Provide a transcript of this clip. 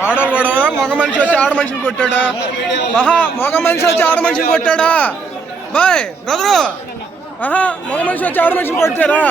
ఆడవాళ్ళు గొడవ మగ మనిషి వచ్చి ఆడ మనిషిని కొట్టాడా మగ మనిషి వచ్చి ఆడ మనిషిని కొట్టాడా బాయ్ బ్రదరు మగ మనిషి వచ్చి ఆడ మనిషిని కొట్టారా